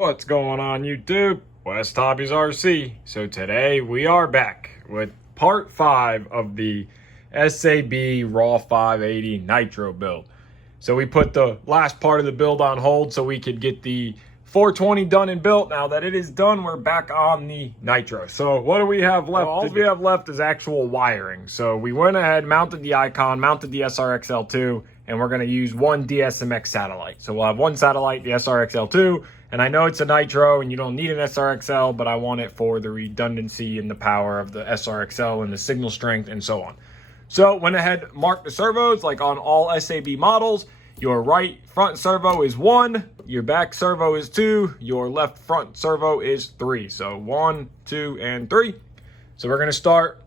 What's going on YouTube? West Hobbies RC. So today we are back with part 5 of the SAB RAW 580 Nitro build. So we put the last part of the build on hold so we could get the 420 done and built. Now that it is done, we're back on the Nitro. So what do we have left? All we have left is actual wiring. So we went ahead, mounted the Icon, mounted the SRXL2, and we're going to use one DSMX satellite. So we'll have one satellite, the SRXL2, and I know it's a Nitro and you don't need an SRXL, but I want it for the redundancy and the power of the SRXL and the signal strength and so on. So went ahead, marked the servos like on all SAB models. Your right front servo is 1, your back servo is 2, your left front servo is 3. So 1, 2, and 3. So we're going to start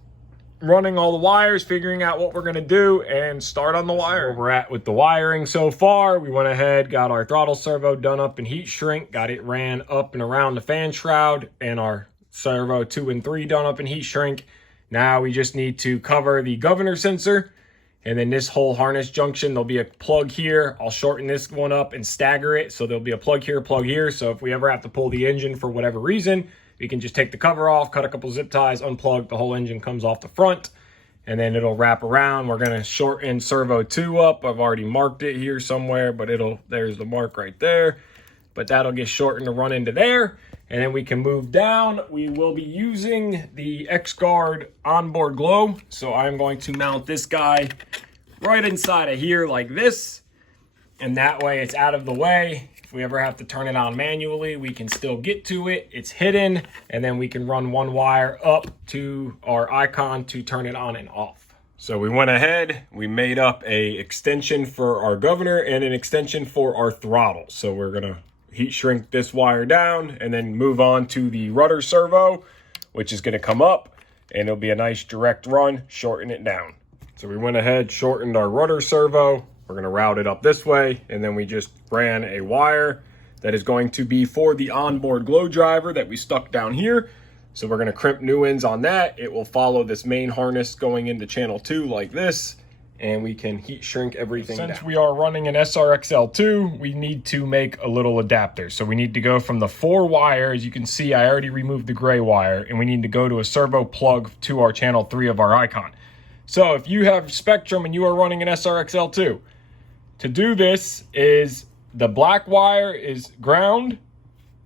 running all the wires, figuring out what we're going to do, and start on the wire. Where we're at with the wiring so far. We went ahead, got our throttle servo done up in heat shrink, got it ran up and around the fan shroud, and our servo 2 and 3 done up in heat shrink. Now we just need to cover the governor sensor, and then this whole harness junction, there'll be a plug here. I'll shorten this one up and stagger it, so there'll be a plug here, so if we ever have to pull the engine for whatever reason, we can just take the cover off, cut a couple zip ties, unplug, the whole engine comes off the front, and then it'll wrap around. We're gonna shorten servo 2 up. I've already marked it here somewhere, but there's the mark right there. But that'll get shortened to run into there, and then we can move down. We will be using the X-Guard onboard glow, so I'm going to mount this guy right inside of here like this, and that way it's out of the way. If we ever have to turn it on manually, we can still get to it. It's hidden, and then we can run one wire up to our icon to turn it on and off. So we went ahead, we made up a extension for our governor and an extension for our throttle. So we're gonna heat shrink this wire down and then move on to the rudder servo, which is gonna come up, and it'll be a nice direct run, shorten it down. So we went ahead, shortened our rudder servo. We're going to route it up this way, and then we just ran a wire that is going to be for the onboard glow driver that we stuck down here. So we're going to crimp new ends on that. It will follow this main harness going into channel 2 like this, and we can heat shrink everything down. Since we are running an SRXL2, we need to make a little adapter. So we need to go from the 4 wire. As you can see, I already removed the gray wire, and we need to go to a servo plug to our channel 3 of our icon. So if you have Spectrum and you are running an SRXL2, to do this is the black wire is ground,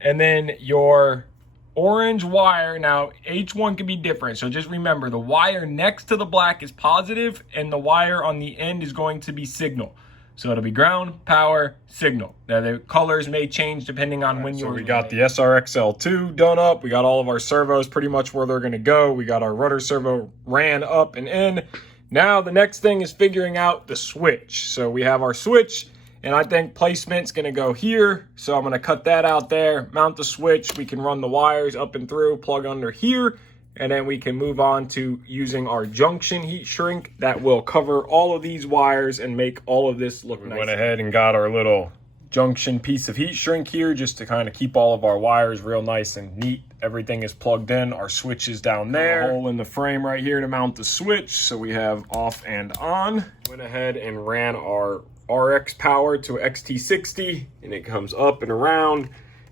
and then your orange wire, now each one can be different, so just remember the wire next to the black is positive and the wire on the end is going to be signal. So it'll be ground, power, signal. Now the colors may change depending on when you're... So we got the SRXL2 done up. We got all of our servos pretty much where they're gonna go. We got our rudder servo ran up and in. Now the next thing is figuring out the switch. So we have our switch, and I think placement's gonna go here. So I'm gonna cut that out there, mount the switch. We can run the wires up and through, plug under here, and then we can move on to using our junction heat shrink that will cover all of these wires and make all of this look nice. We went ahead and got our little junction piece of heat shrink here just to kind of keep all of our wires real nice and neat. Everything is plugged in. Our switch is down there. A hole in the frame right here to mount the switch. So we have off and on. Went ahead and ran our RX power to XT60, and it comes up and around,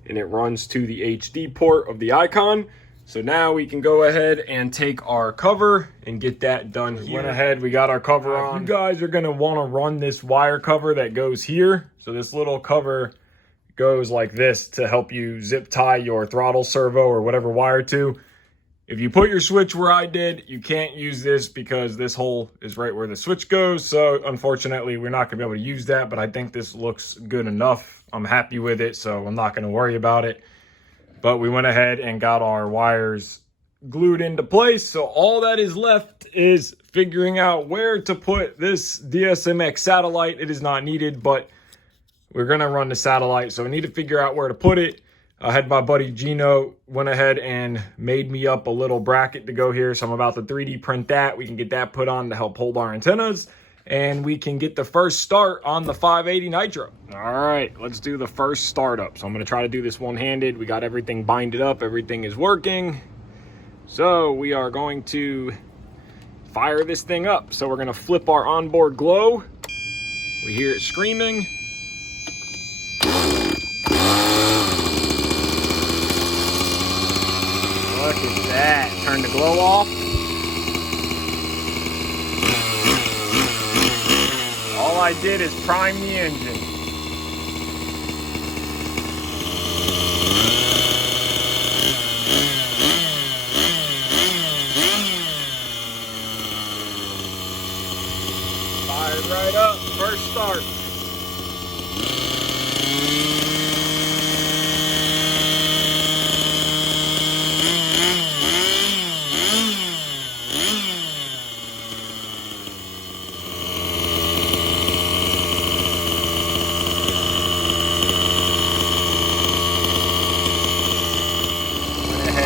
and it runs to the HD port of the icon. So now we can go ahead and take our cover and get that done here. Went ahead, we got our cover on. You guys are gonna wanna run this wire cover that goes here. So this little cover goes like this to help you zip tie your throttle servo or whatever wire to. If you put your switch where I did, you can't use this because this hole is right where the switch goes. So unfortunately, we're not gonna be able to use that, but I think this looks good enough. I'm happy with it, so I'm not gonna worry about it. But we went ahead and got our wires glued into place. So all that is left is figuring out where to put this DSMX satellite. It is not needed, but we're gonna run the satellite. So we need to figure out where to put it. I had my buddy Gino went ahead and made me up a little bracket to go here. So I'm about to 3D print that. We can get that put on to help hold our antennas, and we can get the first start on the 580 Nitro. All right, let's do the first startup. So I'm gonna try to do this one-handed. We got everything binded up, everything is working. So we are going to fire this thing up. So we're gonna flip our onboard glow. We hear it screaming. Look at that. Turn the glow off. All I did is prime the engine. Fired right up, first start.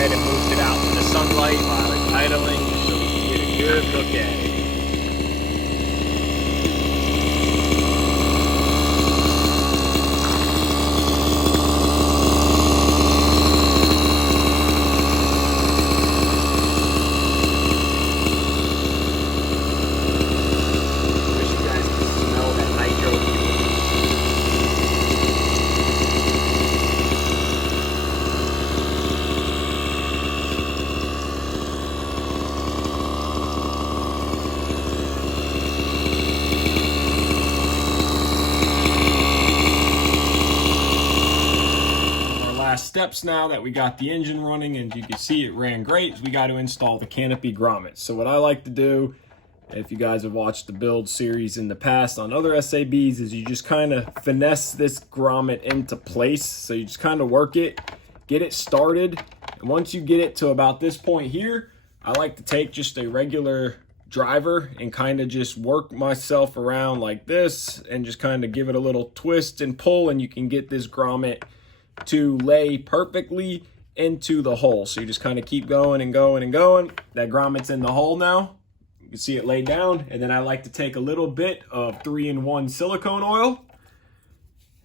And moved it out to the sunlight while it's idling so we can get a good look at it. Wish you guys could smell that nitro fuel. Steps now that we got the engine running, and you can see it ran great. We got to install the canopy grommets. So what I like to do, if you guys have watched the build series in the past on other SABs, is you just kind of finesse this grommet into place. So you just kind of work it, get it started, and once you get it to about this point here, I like to take just a regular driver and kind of just work myself around like this and just kind of give it a little twist and pull, and you can get this grommet to lay perfectly into the hole. So you just kind of keep going and going and going. That grommet's in the hole now. You can see it laid down. And then I like to take a little bit of 3-in-1 silicone oil,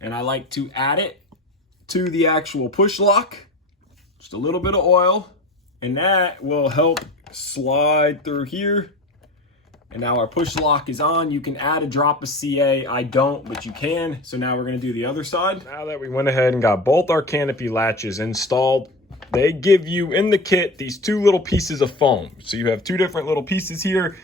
and I like to add it to the actual push lock. Just a little bit of oil, and that will help slide through here. And now our push lock is on. You can add a drop of CA. I don't, but you can. So now we're gonna do the other side. Now that we went ahead and got both our canopy latches installed, they give you in the kit these two little pieces of foam. So you have two different little pieces here.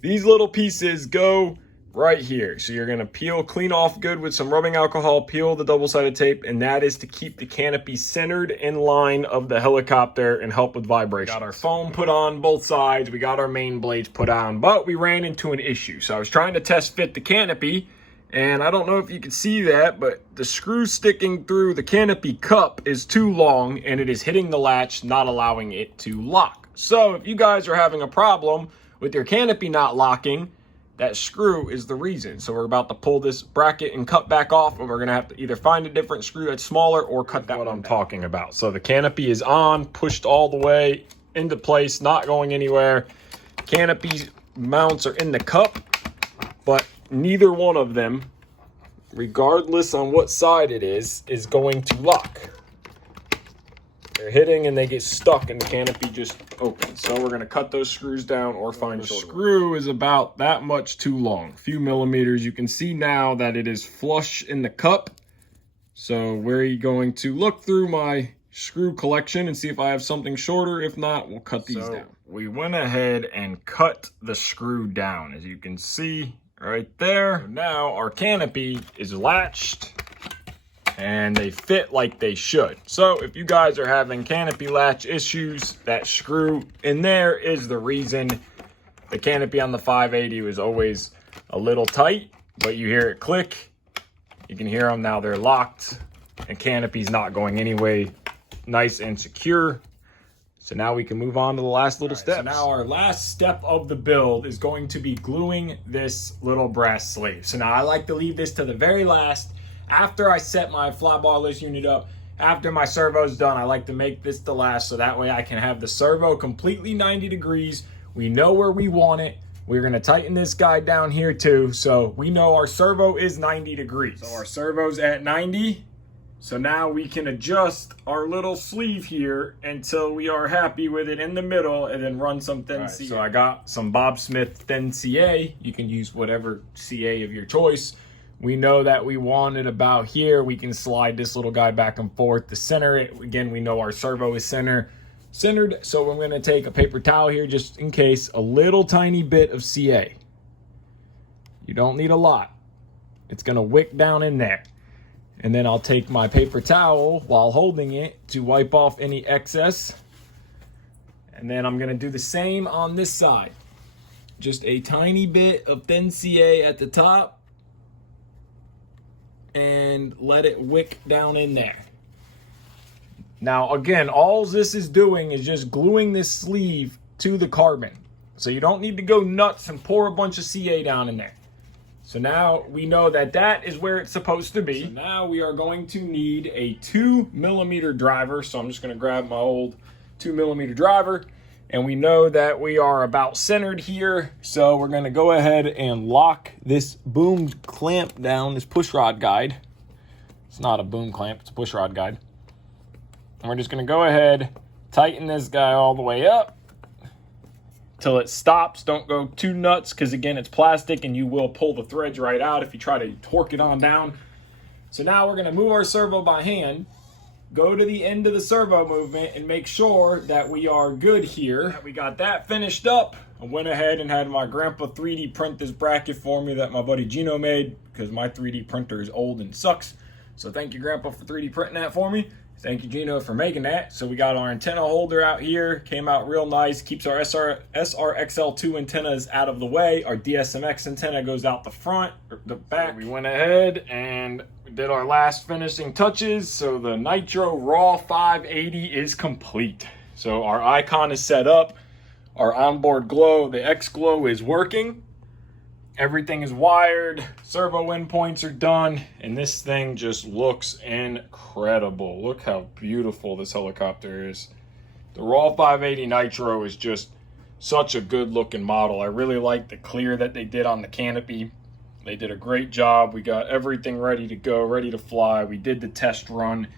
These little pieces go right here. So you're gonna clean off good with some rubbing alcohol, peel the double-sided tape, and that is to keep the canopy centered in line of the helicopter and help with vibration. We got our foam put on both sides, we got our main blades put on, but we ran into an issue. So I was trying to test fit the canopy, and I don't know if you can see that, but the screw sticking through the canopy cup is too long, and it is hitting the latch, not allowing it to lock. So if you guys are having a problem with your canopy not locking, that screw is the reason. So we're about to pull this bracket and cut back off, and we're gonna have to either find a different screw that's smaller or cut that one I'm talking about. So the canopy is on, pushed all the way into place, not going anywhere. Canopy mounts are in the cup, but neither one of them, regardless on what side it is going to lock. They're hitting and they get stuck and the canopy just opens. So we're gonna cut those screws down or find a screw is about that much too long, a few millimeters. You can see now that it is flush in the cup. So we're going to look through my screw collection and see if I have something shorter. If not, we'll cut these down. We went ahead and cut the screw down, as you can see right there. So now our canopy is latched and they fit like they should. So if you guys are having canopy latch issues, that screw in there is the reason. The canopy on the 580 was always a little tight, but you hear it click. You can hear them now, they're locked, and canopy's not going anyway. Nice and secure. So now we can move on to the last little step. So now our last step of the build is going to be gluing this little brass sleeve. So now I like to leave this to the very last. After I set my flat barless unit up, after my servo's done, I like to make this the last so that way I can have the servo completely 90 degrees. We know where we want it. We're gonna tighten this guy down here too, so we know our servo is 90 degrees. So our servo's at 90. So now we can adjust our little sleeve here until we are happy with it in the middle and then run some thin CA. So I got some Bob Smith thin CA. You can use whatever CA of your choice. We know that we want it about here. We can slide this little guy back and forth to center it. Again, we know our servo is center. centered. So I'm going to take a paper towel here just in case, a little tiny bit of CA. You don't need a lot. It's going to wick down in there. And then I'll take my paper towel while holding it to wipe off any excess. And then I'm going to do the same on this side. Just a tiny bit of thin CA at the top. And let it wick down in there. Now, again, all this is doing is just gluing this sleeve to the carbon. So you don't need to go nuts and pour a bunch of CA down in there. So now we know that that is where it's supposed to be. So now we are going to need a 2mm driver. So I'm just going to grab my old 2mm driver. And we know that we are about centered here. So we're going to go ahead and lock this boom clamp down, this push rod guide. It's not a boom clamp, it's a push rod guide. And we're just going to go ahead, tighten this guy all the way up till it stops. Don't go too nuts because, again, it's plastic and you will pull the threads right out if you try to torque it on down. So now we're going to move our servo by hand, go to the end of the servo movement, and make sure that we are good here. We got that finished up. I went ahead and had my grandpa 3D print this bracket for me that my buddy Gino made because my 3D printer is old and sucks. So thank you, Grandpa, for 3D printing that for me. Thank you, Gino, for making that. So we got our antenna holder out here. Came out real nice. Keeps our SRXL2 antennas out of the way. Our DSMX antenna goes out the front, or the back. So we went ahead and did our last finishing touches. So the Nitro RAW 580 is complete. So our icon is set up. Our onboard glow, the X glow, is working. Everything is wired, servo endpoints are done, and this thing just looks incredible. Look how beautiful this helicopter is. The RAW 580 Nitro is just such a good looking model. I really like the clear that they did on the canopy. They did a great job. We got everything ready to go, ready to fly. We did the test run,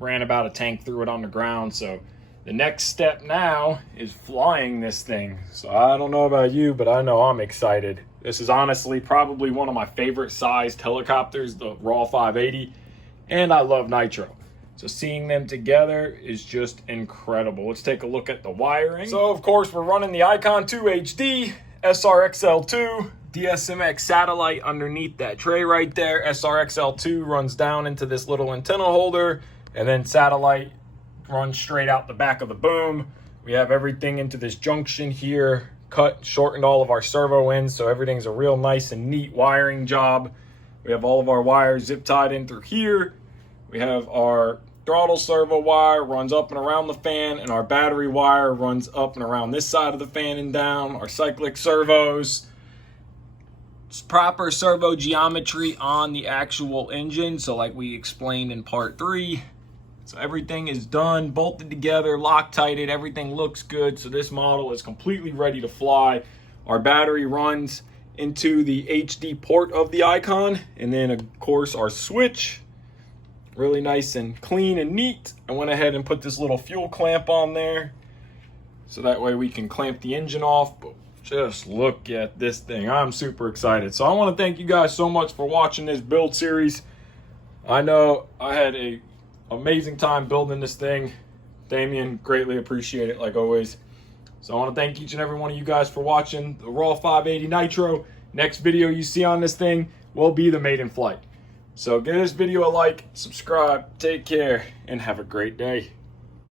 ran about a tank through it on the ground. So the next step now is flying this thing. So I don't know about you, but I know I'm excited. This is honestly probably one of my favorite sized helicopters, the RAW 580, and I love Nitro. So seeing them together is just incredible. Let's take a look at the wiring. So of course we're running the Icon 2 HD, SRXL2, DSMX satellite underneath that tray right there. SRXL2 runs down into this little antenna holder, and then satellite runs straight out the back of the boom. We have everything into this junction here, shortened all of our servo ends, so everything's a real nice and neat wiring job. We have all of our wires zip tied in through here. We have our throttle servo wire runs up and around the fan, and our battery wire runs up and around this side of the fan and down. Our cyclic servos, it's proper servo geometry on the actual engine, so like we explained in part 3. So everything is done, bolted together, Loctited, everything looks good. So this model is completely ready to fly. Our battery runs into the HD port of the Icon. And then of course our switch, really nice and clean and neat. I went ahead and put this little fuel clamp on there. So that way we can clamp the engine off. But just look at this thing, I'm super excited. So I wanna thank you guys so much for watching this build series. I know I had a amazing time building this thing. Damien, greatly appreciate it like always. So I want to thank each and every one of you guys for watching the RAW 580 Nitro. Next video you see on this thing will be the maiden flight. So give this video a like, subscribe, take care, and have a great day.